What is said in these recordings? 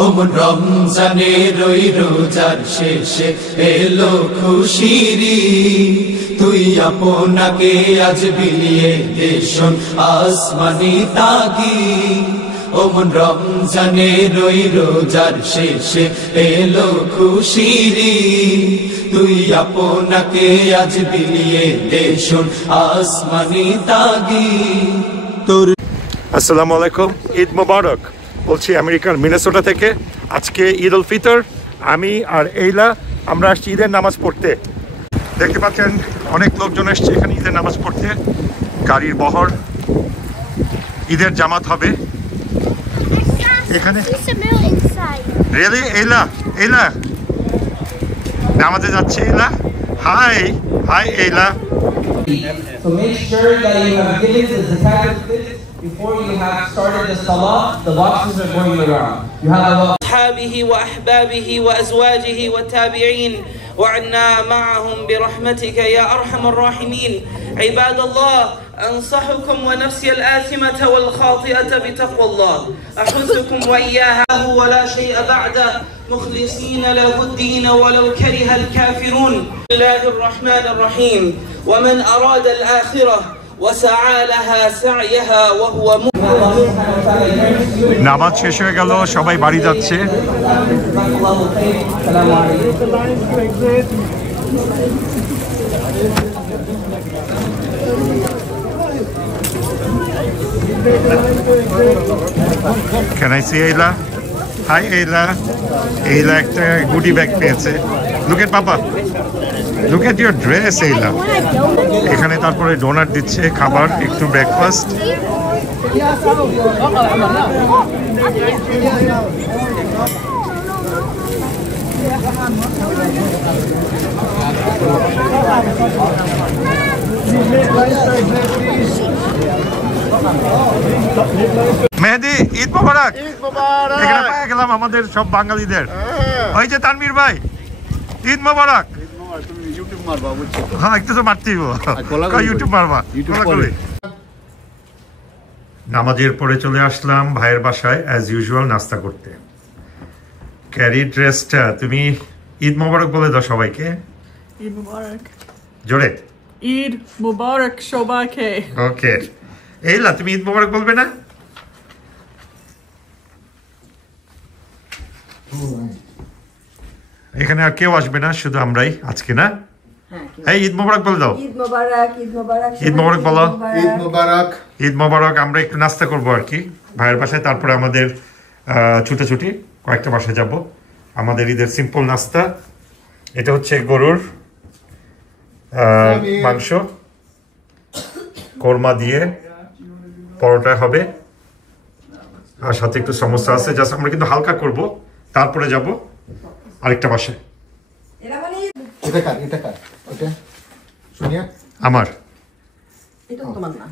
ওমন রমজানের ওই রোজার শেষে এলো খুশিরি, তুই আপনাকে আজ বিলিয়ে দেশন আসমানি তাগি। ওমন রমজানের ওই রোজার শেষে এলো খুশিরি, তুই আপনাকে আজ বিলিয়ে দেশন আসমানি তাগি। তোর আসসালামু আলাইকুম, ঈদ মোবারক বলছি আমেরিকার মিনেসোটা থেকে। আজকে ঈদ উল ফিতর। আমি আর এইলা আমরা আসছি ঈদের নামাজ পড়তে। দেখতে পাচ্ছেন অনেক লোকজন এসছে এখানে ঈদের নামাজ পড়তে। গাড়ির বহর, ঈদের জামাত হবে এখানে। রিয়েলি এইলা এইলা নামাজে যাচ্ছে এইলা। High high এইলা। So make sure that you have given the zakat of fitr before you have started the salah. The boxes are going around. You have أصحابه وأحبابه وأزواجه والتابعين وعنا معهم برحمتك يا أرحم الراحمين. عباد الله، أنصحكم ونفسي الآثمة والخاطئة بتقوى الله، أحثكم وإياها ولا شيء بعده، مخلصين له الدين ولو كره الكافرون. بسم الله الرحمن الرحيم. ومن أراد الآخرة وسعى لها سعيها وهو নামাজ শেষ হয়ে গেল, সবাই বাড়ি যাচ্ছে। Can I see Ayla? Hi Ayla. Ayla একটা গুডি bag পেয়েছে। Look at Papa. Look at your dress, Ayla. এখানে তারপরে ডোনাট দিচ্ছে, খাবার, একটু ব্রেকফাস্ট। মেহেদি, ঈদ মোবারক। এখানে পাওয়া গেলাম আমাদের সব বাঙালিদের। ওই যে তানভীর ভাই, ঈদ মোবারক। হ্যাঁ, একটু তো মারতেই ইউটিউব মারবা। নামাজের পরে চলে আসলাম ভাইয়ের বাসায় অ্যাজ ইউজুয়াল নাস্তা করতে। ক্যারি ড্রেসটা তুমি ঈদ মোবারক বলে দাও সবাইকে। ঈদ মোবারক। জোরে ঈদ মোবারক সবাইকে। ওকে, এইলা তুমি ঈদ মোবারক বলবে না? এখানে আর কেউ আসবে না, শুধু আমরাই আজকে, না? এই ঈদ মোবারক বলে দাও। ঈদ মোবারক, ঈদ মোবারক, ঈদ মোবারক বলো। ঈদ মোবারক। ঈদ মোবারক। আমরা একটু নাস্তা করবো আর কি ভাইয়ের বাসায়, তারপরে আমাদের ছুটি কয়েকটা বাসায় যাব। আমাদের ঈদের সিম্পল নাস্তা, এটা হচ্ছে গরুর মাংস, কোরমা দিয়ে পরোটা হবে, আর সাথে একটু সমোসা আছে। জাস্ট আমরা কিন্তু হালকা করব, তারপরে যাব আরেকটা বাসায়। এটা কার? এটা কার? ওটা সোনিয়া আমার। এটা তোমার না,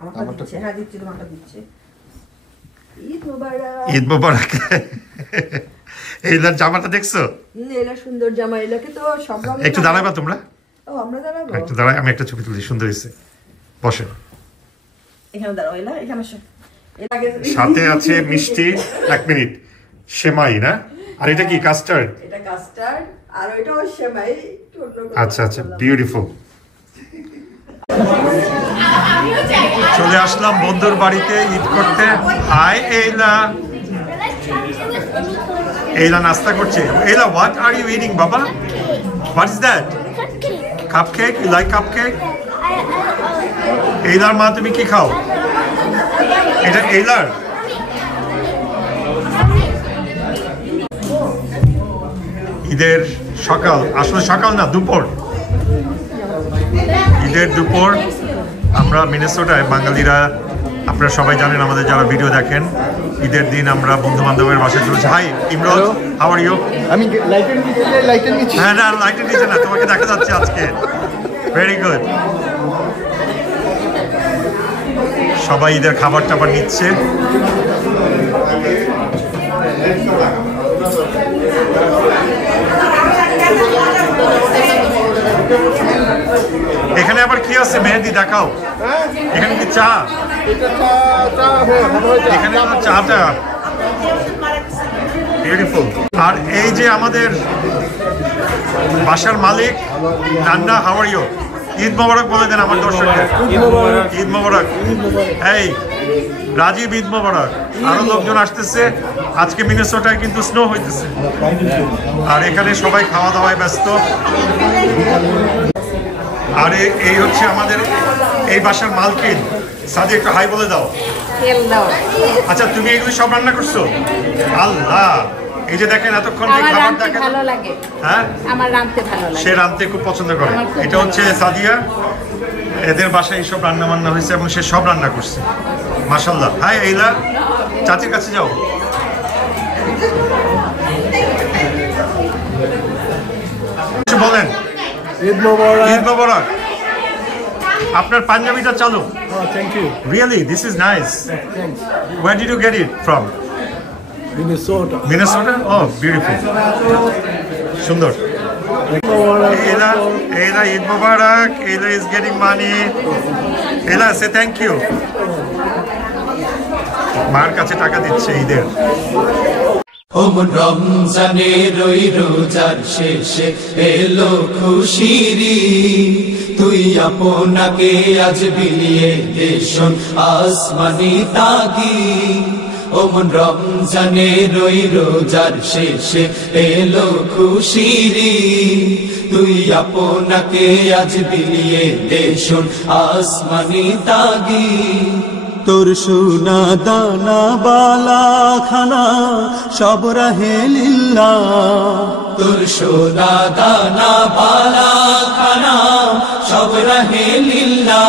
আমারটা দিচ্ছে। হ্যাঁ দিচ্ছে, তোমারটা দিচ্ছে। ঈদ মোবারক। ঈদ মোবারক। এইলার জামাটা দেখছো? এলা সুন্দর জামা। এলাকে তো সব রঙ। একটু দাঁড়াবা তোমরা? ও আমরা দাঁড়াবো? একটু দাঁড়াই, আমি একটা ছবি তুলি। সুন্দর হয়েছে, বসে। এখানে দাঁড়াও এলা, এখানে আসো। সাথে আছে মিষ্টি। 1 মিনিট। সেমাই না? আর এটা কি কাস্টার্ড? এটা কাস্টার্ড আর ওইটাও সেমাই। আচ্ছা আচ্ছা, বিউটিফুল। চলে আসলাম বন্ধুর বাড়িতে ঈদ করতে। হাই এইলা। এইলা নাস্তা করছে। Aila, what are you eating বাবা? What is that? Cupcake? You like cupcake? এইলার মা, তুমি কি খাও? এটা এইলার। ঈদের সকাল, আসলে সকাল না, দুপুর। ঈদের দুপুর। আমরা মিনেসোটায় বাঙালিরা, আপনারা সবাই জানেন, আমাদের যারা ভিডিও দেখেন, ঈদের দিন আমরা বন্ধু বান্ধবের বাসায় চলেছি। Hi Imran, how are you? আমি লাইটের নিচে, লাইটের নিচে। হ্যাঁ, না লাইটের নিচে না, তোমাকে দেখা যাচ্ছে আজকে। Very good. সবাই ঈদের খাবার টাবার নিচ্ছে। এখানে আবার কি আছে মেহেদি, দেখাও। এখানে কি চা? এখানে চাটা বিউটিফুল। আর এই যে আমাদের বাসার মালিক নান্না, হাউ আর ইউ? ঈদ মোবারক বলে দেন আমার দর্শকদের। ঈদ মোবারক। এই রাজীব, ঈদ মোবারক। আরো লোকজন আসতেছে। আজকে মিনেসোটায় কিন্তু স্নো হইতেছে, আর এখানে সবাই খাওয়া দাওয়ায় ব্যস্ত। আর এই হচ্ছে আমাদের এই বাসার মালকিন। সাদি, একটু হাই বলে দাও। আচ্ছা, তুমি এগুলো সব রান্না করছো? আল্লাহ, এই যে দেখেন এতক্ষণ যে খাবার দেখেন, ভালো লাগে। হ্যাঁ, আমার রাঁধতে ভালো লাগে। সে রাঁধতে খুব পছন্দ করে। এটা হচ্ছে সাদিয়া, এদের বাসায় এইসব রান্না বান্না হয়েছে এবং সে সব রান্না করছে, মাশাআল্লাহ। হাই এইলা, চাচির কাছে যাও। বলেন। ঈদ মোবারক। ঈদ মোবারক। আপনার পাঞ্জাবিটা চালু। Thank you. Really, this is nice. Thanks. Where did you get it from? Minnesota. Minnesota? Oh, beautiful. সুন্দর। Ela, Eid Mubarak. Ela is getting money. Ela, say thank you. মার কাছে টাকা দিচ্ছে ঈদের। ওমন রমজানের ওই রোজার শেষে এলো খুশির তুই আপনাকে আজ বিলিয়ে দেশন আসমানি তাগি। ওমন রমজানের ওই রোজার শেষে এলো খুশির তুই আপনাকে আজ বিলিয়ে দেশন আসমানি তাগি। তোর সোনা দানা বালা খানা সব রাহে লিল্লাহ, তোর সোনা দানা বালা খানা সব রাহে লিল্লাহ।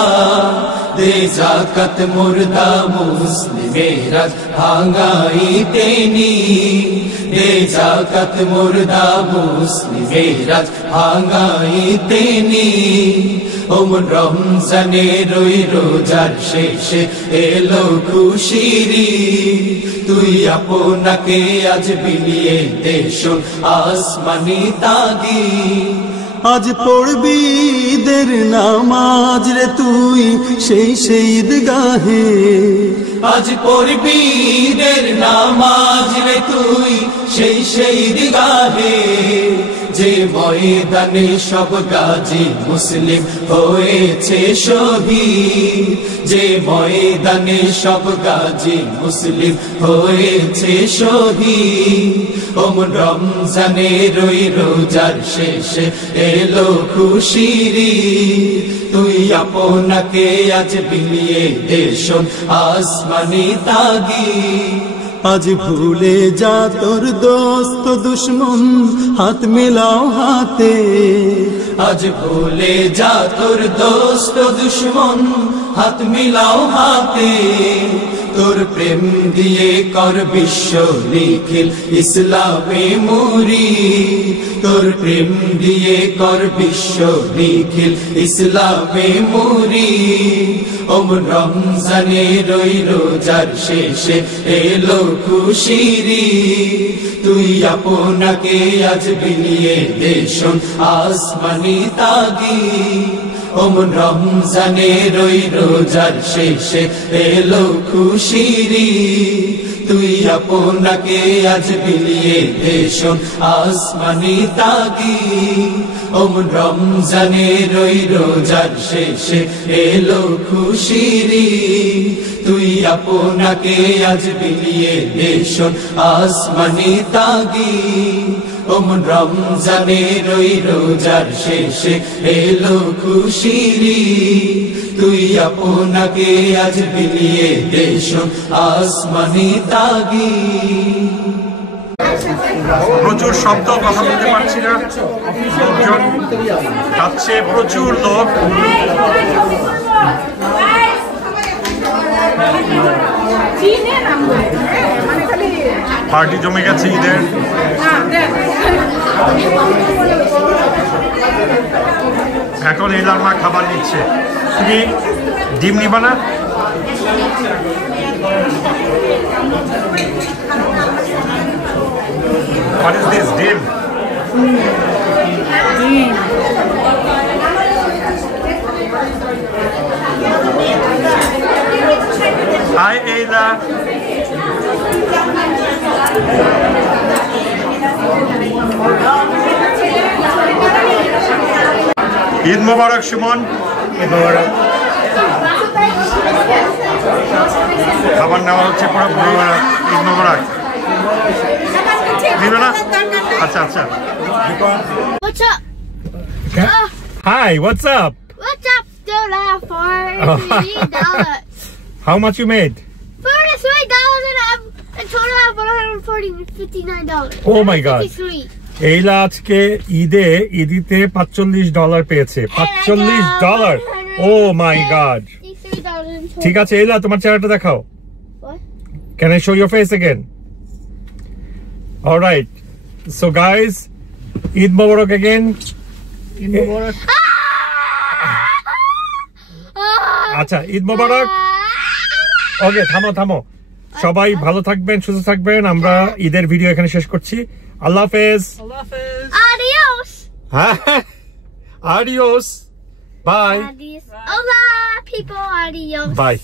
দে জাকাত মুর্দা মুসলিমেরা ভাঙাইতে নি, দে জাকাত মুর্দা মুসলিমেরা ভাঙাইতে নি। ওমন রমজানের ওই রোজার শেষে এলো খুশির তুই আপনাকে আজ বিলিয়ে দেশন আসমানি তাগি। আজ পড়বি ঈদের নামাজ রে তুই সেই ঈদগাহে, আজ পড়বি ঈদের নামাজ রে তুই সেই ঈদগাহে। যে ময়দানে সব গাজী মুসলিম হয়েছে শহীদ, যে ময়দানে সব গাজী মুসলিম হয়েছে শহীদ। ওমন রমজানের ওই রোজার শেষে এলো খুশির তুই আপনাকে আজ বিলিয়ে দেশন আসমানি তাগি। আজ ভুলে যা তোর দোস্ত দুশ্মন হাত মিলাও হাতে, আজ ভুলে যা তোর দোস্ত দুশ্মন হাত মিলাও হাতে। তোর প্রেম দিয়ে কর বিশ্ব নিখিল ইসলামে মুরি, তোর প্রেম দিয়ে কর বিশ্ব নিখিল ইসলামে মুরি। ওমন রমজানের ওই রোজার শেষে এলো খুশির তুই আপনাকে আজ বিলিয়ে দেশন আসমানি তাগি। ওমন রমজানের ওই রোজার শেষে এলো খুশির তুই আপনাকে আজ বিলিয়ে দেশন আসমানি তাগি। ওমন রমজানের ওই রোজার শেষে এলো খুশির তুই আপনাকে আজ বিলিয়ে দেশন আসমানি তাগি। ওমন রমজানের ওই রোজার শেষে এলো খুশির তুই আপনাকে আজ বিলিয়ে দেশন আসমানি তাগি। প্রচুর শব্দ, কথা বলতে পারছি না, লোকজন কাছে, প্রচুর লোক। পার্টি জমে গেছে ঈদের। এখন এলার মা খাবার নিচ্ছে। তুমি ডিম নিবা না? What is this? Dim? Hi, Ayla. Eid মোবারক সুমন। ঈদ মোবারক। খাবার নেওয়া হচ্ছে পুরো। ঈদ মোবারক। দিবে না? আচ্ছা আচ্ছা। What's up? Hi, what's up? What's up? Still have $43. How much you made? $43 and in total I have $159. Oh my God. 53. এইলা আজকে ঈদিতে $45 পেয়েছে। $45। Oh my God. $53 in total. ঠিক আছে এইলা তোমার চেহারাটা দেখাও। What? Can I show your face again? All right. So guys, Eid Mubarak again. Eid Mubarak. আচ্ছা ঈদ মোবারক। ওকে থামো সবাই ভালো থাকবেন, সুস্থ থাকবেন। আমরা ঈদের ভিডিও এখানে শেষ করছি। আল্লাহ হাফেজ। Allah Hafiz. Adios. Adios. Bye. Adios. Hola, people. Adios. Bye.